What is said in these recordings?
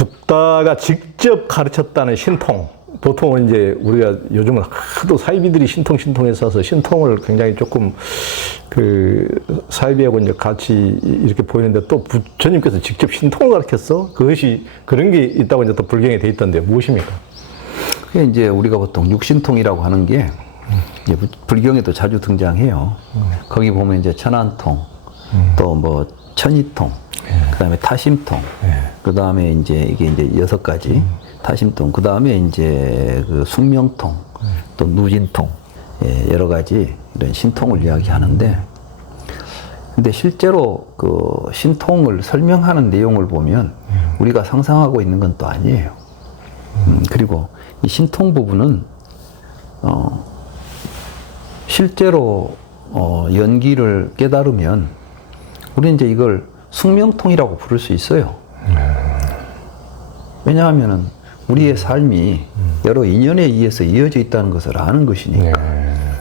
붓다가 직접 가르쳤다는 신통. 보통은 이제 우리가 요즘은 하도 사이비들이 신통해서 신통을 굉장히 조금 그 사이비하고 이제 같이 이렇게 보이는데 또 부처님께서 직접 신통을 가르쳤어? 그것이 그런 게 있다고 이제 또 불경에 돼 있던데 무엇입니까? 그게 이제 우리가 보통 육신통이라고 하는 게 이제 불경에도 자주 등장해요. 거기 보면 이제 천안통, 또 뭐 천이통, 그다음에 타심통, 그다음에 이제 이게 이제 6가지 타심통, 그다음에 이제 그 숙명통, 또 누진통, 여러 가지 이런 신통을 이야기하는데, 근데 실제로 그 신통을 설명하는 내용을 보면 우리가 상상하고 있는 건 또 아니에요. 그리고 이 신통 부분은 실제로 연기를 깨달으면 우리는 이제 이걸 숙명통이라고 부를 수 있어요. 왜냐하면은 우리의 삶이 여러 인연에 의해서 이어져 있다는 것을 아는 것이니까.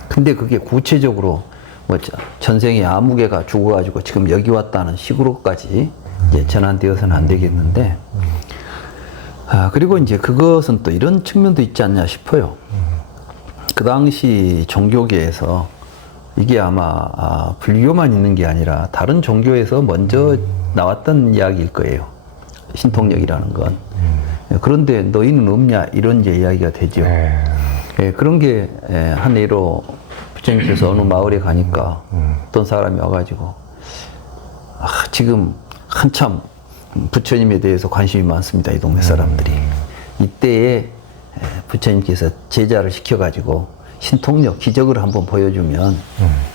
근데 그게 구체적으로 뭐 전생에 아무개가 죽어가지고 지금 여기 왔다는 식으로까지 이제 전환되어서는 안 되겠는데, 그리고 이제 그것은 또 이런 측면도 있지 않냐 싶어요. 그 당시 종교계에서 이게 아마 불교만 있는 게 아니라 다른 종교에서 먼저 나왔던 이야기일 거예요. 신통력이라는 건. 그런데 너희는 없냐 이런 이제 이야기가 되죠. 그런 게 한 예로 부처님께서 어느 마을에 가니까 어떤 사람이 와가지고 지금 한참 부처님에 대해서 관심이 많습니다. 이 동네 사람들이. 이때에 부처님께서 제자를 시켜가지고 신통력, 기적을 한번 보여주면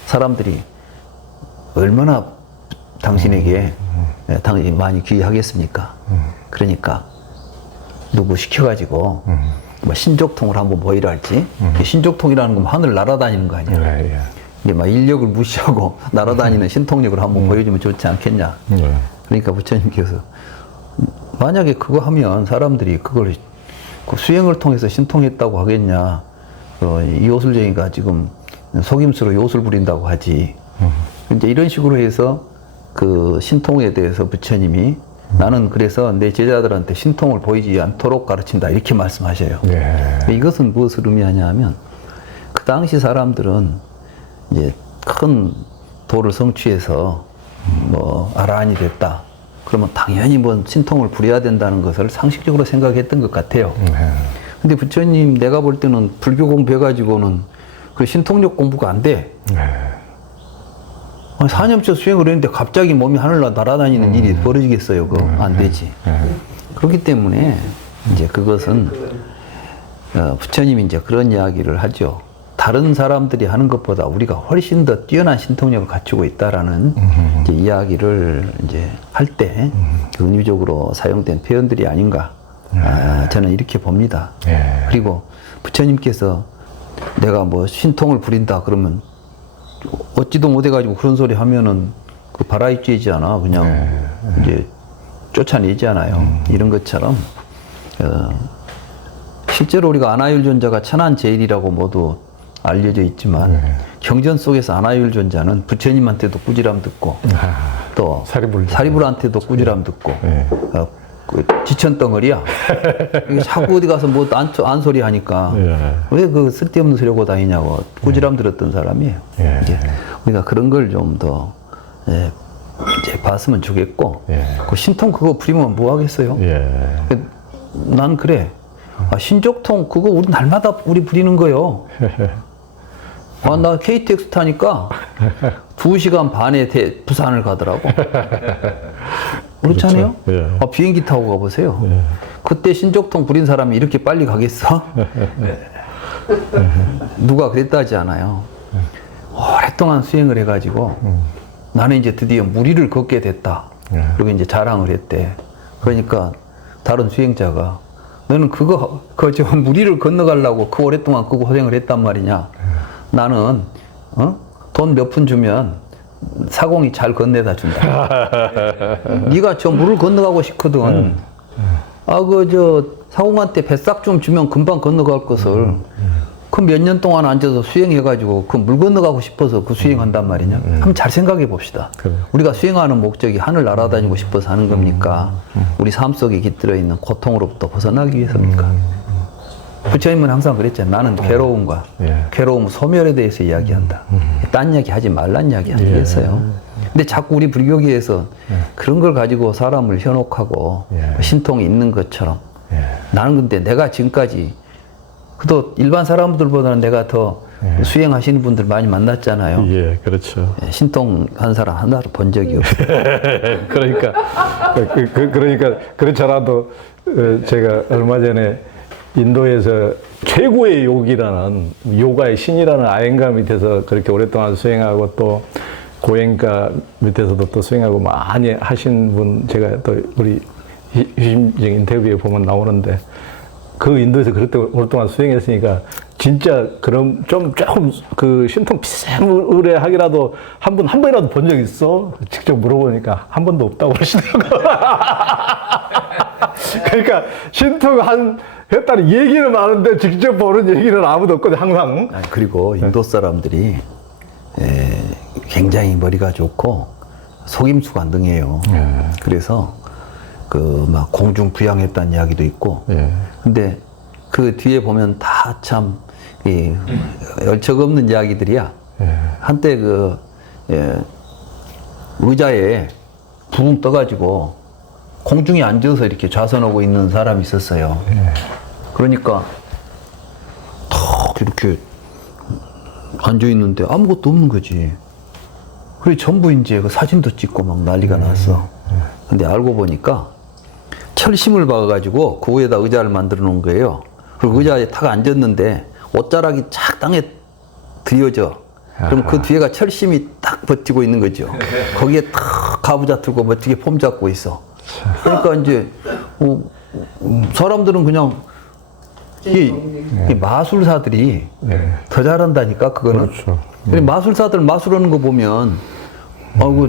사람들이 얼마나 당신에게 많이 귀하겠습니까? 그러니까 누구 시켜가지고 뭐 신족통을 한번 보이라 할지. 신족통이라는 건 하늘 날아다니는 거 아니야. 이게 막 인력을 무시하고 날아다니는 신통력을 한번 보여주면 좋지 않겠냐. 그러니까 부처님께서 만약에 그거 하면 사람들이 그걸 그 수행을 통해서 신통했다고 하겠냐. 이 요술쟁이가 지금 속임수로 요술 부린다고 하지. 이제 이런 식으로 해서 그 신통에 대해서 부처님이 나는 그래서 내 제자들한테 신통을 보이지 않도록 가르친다 이렇게 말씀하셔요. 이것은 무엇을 의미하냐 하면 그 당시 사람들은 이제 큰 도를 성취해서 뭐 아라한이 됐다 그러면 당연히 뭐 신통을 부려야 된다는 것을 상식적으로 생각했던 것 같아요. 근데 부처님 내가 볼 때는 불교 공부해가지고는 그 신통력 공부가 안 돼. 4년째 수행을 했는데 갑자기 몸이 하늘로 날아다니는 일이 벌어지겠어요? 그거 안 되지. 그렇기 때문에 이제 그것은 부처님이 이제 그런 이야기를 하죠. 다른 사람들이 하는 것보다 우리가 훨씬 더 뛰어난 신통력을 갖추고 있다라는 이제 이야기를 이제 할 때 은유적으로 사용된 표현들이 아닌가. 저는 이렇게 봅니다. 그리고 부처님께서 내가 뭐 신통을 부린다 그러면 어찌도 못해가지고 그런 소리 하면은 그 바라입죄이지 않아. 그냥 이제 쫓아내잖아요. 이런 것처럼 실제로 우리가 아나율존자가 천안제일이라고 모두 알려져 있지만 경전 속에서 아나율존자는 부처님한테도 꾸지람 듣고 또 사리불한테도 꾸지람 듣고 그 지천덩어리야. 자꾸 어디 가서 뭐 안 소리 하니까 왜 그 쓸데없는 소리 하고 다니냐고 꾸지람 들었던 사람이에요. 이제 우리가 그런 걸 좀 더 이제 봤으면 좋겠고 그 신통 그거 부리면 뭐 하겠어요? 난 그래. 신족통 그거 우리 날마다 우리 부리는 거요. 나 KTX 타니까 2시간 반에 부산을 가더라고. 그렇잖아요? 비행기 타고 가보세요. 그때 신족통 부린 사람이 이렇게 빨리 가겠어? 누가 그랬다 하지 않아요. 오랫동안 수행을 해가지고 나는 이제 드디어 무리를 걷게 됐다. 그리고 이제 자랑을 했대. 그러니까 다른 수행자가 너는 저 무리를 건너가려고 그 오랫동안 그 고생을 했단 말이냐. 나는 돈 몇 푼 주면 사공이 잘 건네다 준다. 네가 저 물을 건너가고 싶거든. 사공한테 뱃삭 좀 주면 금방 건너갈 것을 그 몇 년 동안 앉아서 수행해가지고 그 물 건너가고 싶어서 그 수행한단 말이냐? 한번 잘 생각해 봅시다. 그래. 우리가 수행하는 목적이 하늘 날아다니고 싶어서 하는 겁니까? 우리 삶 속에 깃들어 있는 고통으로부터 벗어나기 위해서입니까? 부처님은 항상 그랬잖아요. 나는 괴로움과 예. 괴로움, 소멸에 대해서 이야기한다. 딴 이야기 하지 말란 이야기 아니겠어요? 근데 자꾸 우리 불교계에서 그런 걸 가지고 사람을 현혹하고 예. 신통이 있는 것처럼 예. 나는 근데 내가 지금까지 또 일반 사람들보다는 내가 더 수행하시는 분들 많이 만났잖아요. 예, 그렇죠. 신통한 사람 하나도 본 적이 없어요. 그러니까 그러니까 그렇잖아도 제가 얼마 전에 인도에서 최고의 요기라는 요가의 신이라는 아yen가 밑에서 그렇게 오랫동안 수행하고 또 고행가 밑에서도 또 수행하고 많이 하신 분 제가 또 우리 유심증 인터뷰에 보면 나오는데 그 인도에서 그렇게 오랫동안 수행했으니까 진짜 그럼 조금 그 신통 비슷하게 하기라도 한 번이라도 본 적 있어? 직접 물어보니까 한 번도 없다고 그러시더라고. 그러니까 신통 했다는 얘기는 많은데 직접 보는 얘기는 아무도 없거든 항상. 그리고 인도 사람들이 굉장히 머리가 좋고 속임수가 능해요. 그래서 그 막 공중 부양했다는 이야기도 있고. 근데 그 뒤에 보면 다 참 얼척 없는 이야기들이야. 한때 그 의자에 붕 떠가지고 공중에 앉아서 이렇게 좌선하고 있는 사람이 있었어요. 그러니까 탁 이렇게 앉아 있는데 아무것도 없는 거지. 그래 전부 이제 그 사진도 찍고 막 난리가 났어. 근데 알고 보니까 철심을 박아가지고 그 위에다 의자를 만들어 놓은 거예요. 그리고 의자에 탁 앉았는데 옷자락이 착 땅에 들여져. 그럼 그 뒤에가 철심이 딱 버티고 있는 거죠. 거기에 탁 가부좌 들고 멋지게 폼 잡고 있어. 그러니까 이제 사람들은 그냥 이 마술사들이 더 잘한다니까 그거는. 그렇죠. 마술사들 마술하는 거 보면 아이고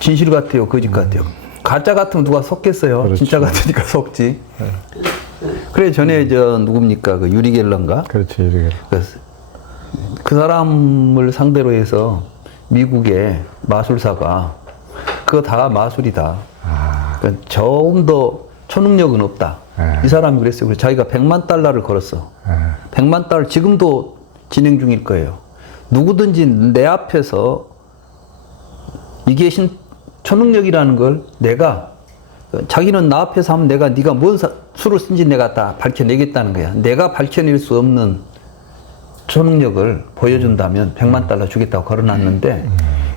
진실 같아요, 거짓 같아요. 가짜 같으면 누가 속겠어요. 그렇죠. 진짜 같으니까 속지. 그래 전에 누굽니까 그 유리겔러인가? 그렇지, 이렇게. 그 사람을 상대로 해서 미국의 마술사가 그거 다 마술이다. 그러니까 조금 더 초능력은 없다. 이 사람이 그랬어요. 그래서 자기가 100만 달러를 걸었어. 100만 달러 지금도 진행 중일 거예요. 누구든지 내 앞에서 이게 초능력이라는 걸 내가 자기는 나 앞에서 하면 내가 네가 뭔 수를 쓴지 내가 다 밝혀내겠다는 거야. 내가 밝혀낼 수 없는 초능력을 보여준다면 100만 달러 주겠다고 걸어놨는데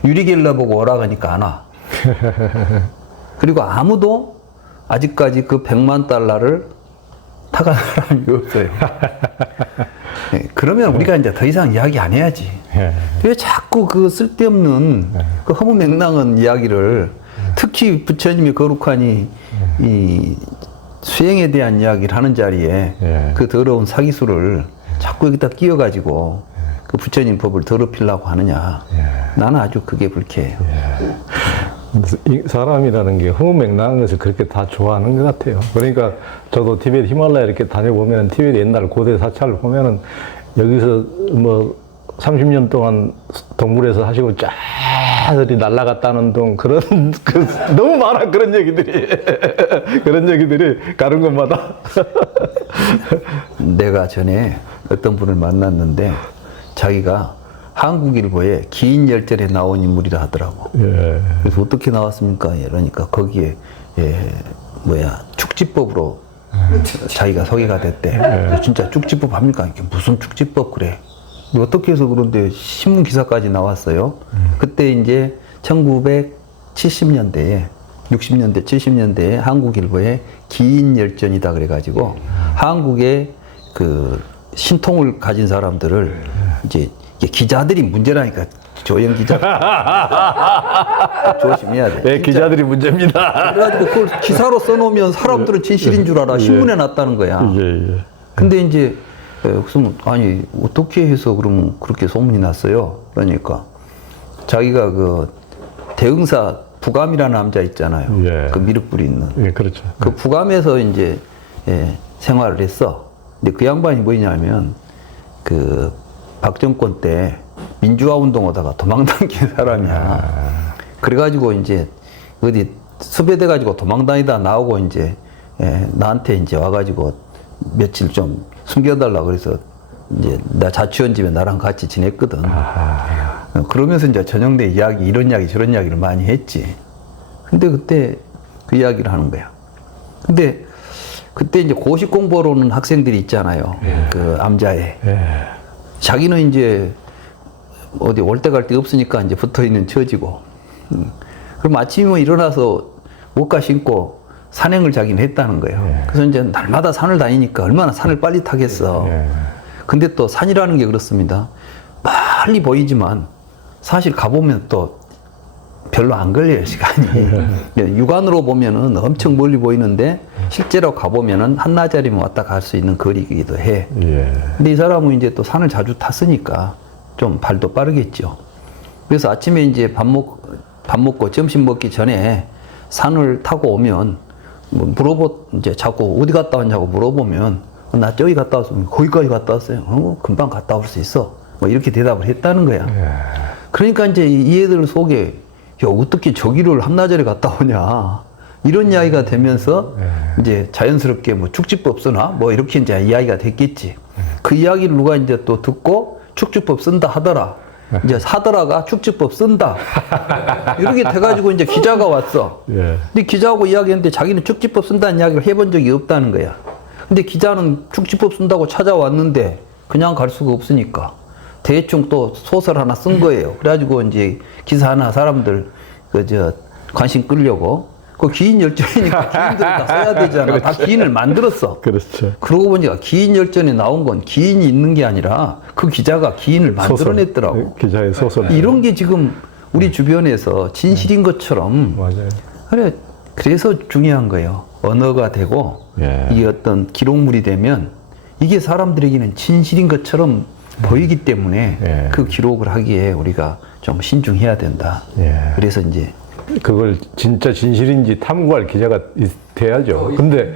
유리겔러 보고 오라가니까 안 와. 그리고 아무도 아직까지 그 100만 달러를 타간 사람이 없어요. 그러면 우리가 이제 더 이상 이야기 안 해야지. 왜 자꾸 그 쓸데없는 그 허무맹랑한 이야기를 특히 부처님이 거룩하니 이 수행에 대한 이야기를 하는 자리에 그 더러운 사기수를 자꾸 여기다 끼워가지고 그 부처님 법을 더럽히려고 하느냐. 나는 아주 그게 불쾌해요. 이 사람이라는 게 허무맹랑한 것을 그렇게 다 좋아하는 것 같아요. 그러니까 저도 티베트 히말라야 이렇게 다녀보면 티베트 옛날 고대 사찰을 보면은 여기서 뭐 30년 동안 동굴에서 하시고 쫙들이 날아갔다는 둥 그런 너무 많아 그런 얘기들이 그런 얘기들이 가는 곳마다 내가 전에 어떤 분을 만났는데 자기가 한국일보에 긴 열전에 나온 인물이라 하더라고. 그래서 어떻게 나왔습니까? 이러니까 거기에 축지법으로 자기가 소개가 됐대. 진짜 축지법 합니까? 이게 무슨 축지법 그래? 어떻게 해서 그런데 신문 기사까지 나왔어요. 그때 이제 1970년대에 60년대, 70년대에 한국일보에 긴 열전이다 그래가지고 한국의 그 신통을 가진 사람들을 이제 기자들이 문제라니까 조영 기자 조심해야 돼. 네, 기자들이 문제입니다. 그래가지고 그걸 기사로 써놓으면 사람들은 진실인 줄 알아. 신문에 났다는 거야. 근데 이제 그래서 아니 어떻게 해서 그러면 그렇게 소문이 났어요? 그러니까 자기가 그 대흥사 부감이라는 남자 있잖아요. 그 미륵불이 있는. 그렇죠. 그 부감에서 이제 생활을 했어. 근데 그 양반이 뭐냐면 그 박정권 때 민주화 운동하다가 도망당긴 사람이야. 그래가지고 이제 어디 수배돼가지고 도망다니다 나오고 이제 나한테 이제 와가지고 며칠 좀 숨겨달라 그래서 이제 나 자취원 집에 나랑 같이 지냈거든. 그러면서 이제 전형대 이야기 이런 이야기 저런 이야기를 많이 했지. 근데 그때 그 이야기를 하는 거야. 근데 그때 이제 고시 공부하러 오는 학생들이 있잖아요. 그 암자에. 자기는 이제 어디 올 때 갈 데 없으니까 이제 붙어 있는 처지고. 그럼 아침에 일어나서 옷가 신고 산행을 자기는 했다는 거예요. 그래서 이제 날마다 산을 다니니까 얼마나 산을 빨리 타겠어. 근데 또 산이라는 게 그렇습니다. 빨리 보이지만 사실 가보면 또 별로 안 걸려요, 시간이. 육안으로 보면은 엄청 멀리 보이는데 실제로 가보면은 한나절이면 왔다 갈 수 있는 거리이기도 해. 근데 이 사람은 이제 또 산을 자주 탔으니까 좀 발도 빠르겠죠. 그래서 아침에 이제 밥 먹고 점심 먹기 전에 산을 타고 오면 뭐 이제 자꾸 어디 갔다 왔냐고 물어보면 나 저기 갔다 왔으면 거기까지 갔다 왔어요. 금방 갔다 올 수 있어. 뭐 이렇게 대답을 했다는 거야. 그러니까 이제 이 애들 속에 야, 어떻게 저기를 한나절에 갔다 오냐. 이런 이야기가 되면서 이제 자연스럽게 뭐 축지법 쓰나? 뭐 이렇게 이제 이야기가 됐겠지. 그 이야기를 누가 이제 또 듣고 축지법 쓴다 하더라. 이제 사더라가 축지법 쓴다. 이렇게 돼가지고 이제 기자가 왔어. 근데 기자하고 이야기했는데 자기는 축지법 쓴다는 이야기를 해본 적이 없다는 거야. 근데 기자는 축지법 쓴다고 찾아왔는데 그냥 갈 수가 없으니까 대충 또 소설 하나 쓴 거예요. 그래가지고 이제 기사 하나 사람들 관심 끌려고 그 기인 열전이니까 기인들을 다 써야 되잖아. 그렇죠. 다 기인을 만들었어. 그렇죠. 그러고 보니까 기인 열전에 나온 건 기인이 있는 게 아니라 그 기자가 기인을 만들어냈더라고. 소설, 기자의 소설. 이런 게 지금 우리 주변에서 진실인 것처럼. 맞아요. 그래, 그래서 중요한 거예요. 언어가 되고 이게 어떤 기록물이 되면 이게 사람들에게는 진실인 것처럼 보이기 때문에 그 기록을 하기에 우리가 좀 신중해야 된다. 그래서 이제 그걸 진짜 진실인지 탐구할 기자가 돼야죠. 근데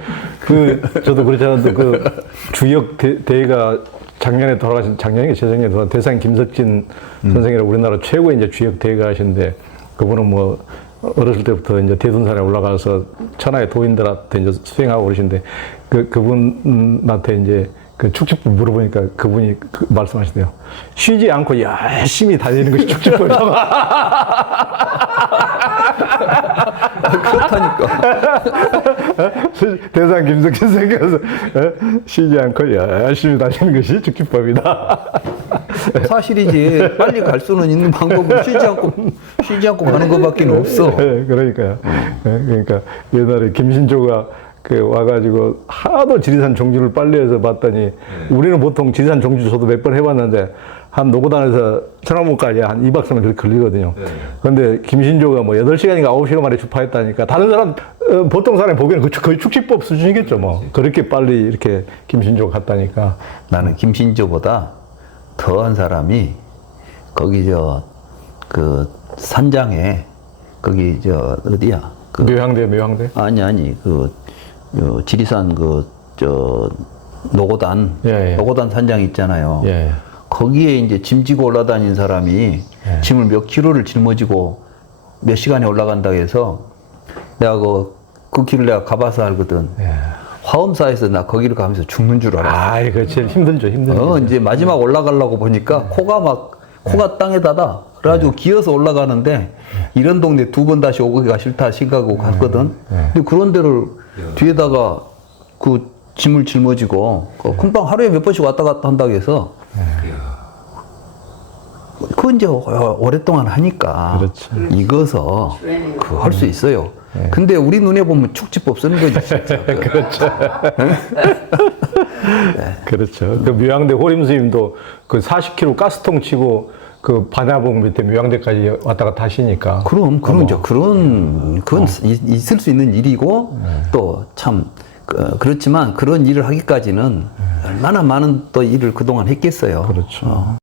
저도 그렇지 않아도 그 주역 대가 작년에 재작년에 돌아가신 대상 김석진 선생이라고 우리나라 최고의 이제 주역 대가 하신데 그분은 뭐 어렸을 때부터 이제 대둔산에 올라가서 천하의 도인들한테 이제 수행하고 그러신데 그분한테 이제 그 축지법 물어보니까 그분이 말씀하시대요. 쉬지 않고 열심히 다니는 것이 축지법이라고. 그렇다니까. 대상 김석진 선생께서 쉬지 않고 열심히 다니는 것이 축지법이다. 사실이지. 빨리 갈 수는 있는 방법은 쉬지 않고 가는 것밖에 없어. 그러니까요. 그러니까 옛날에 김신조가 와가지고 하도 지리산 종주를 빨리 해서 봤더니 우리는 보통 지리산 종주 저도 몇 번 해봤는데 한 노고단에서 천왕봉까지 한 2박 3일 걸리거든요. 그런데 김신조가 뭐 8시간인가 9시간 만에 주파했다니까 다른 사람, 보통 사람이 보기에는 거의 축지법 수준이겠죠. 뭐. 그렇게 빨리 이렇게 김신조가 갔다니까. 나는 김신조보다 더한 사람이 거기 그 산장에 거기 어디야? 묘향대? 아니 지리산 노고단 노고단 산장 있잖아요. 거기에 이제 짐 지고 올라다닌 사람이 짐을 몇 킬로를 짊어지고 몇 시간에 올라간다 해서 내가 그 길을 내가 가봐서 알거든. 화엄사에서 나 거기를 가면서 죽는 줄 알았어. 그거 제일 힘들죠. 이제 마지막 올라가려고 보니까 코가 땅에 닿아. 그래가지고 기어서 올라가는데 이런 동네 2번 다시 오기가 싫다 생각하고 갔거든. 근데 그런 데를 뒤에다가 그 짐을 짊어지고 금방 하루에 몇 번씩 왔다 갔다 한다고 해서 그거 이제 오랫동안 하니까 익어서 할 수 있어요. 근데 우리 눈에 보면 축지법 쓰는 거지 진짜. 그렇죠. 그렇죠. 그 묘향대 호림스님도 그 40km 가스통 치고 그 반야봉 밑에 묘향대까지 왔다 갔다 하시니까. 그건 있을 수 있는 일이고 또 참 그렇지만 그런 일을 하기까지는 얼마나 많은 또 일을 그동안 했겠어요. 그렇죠.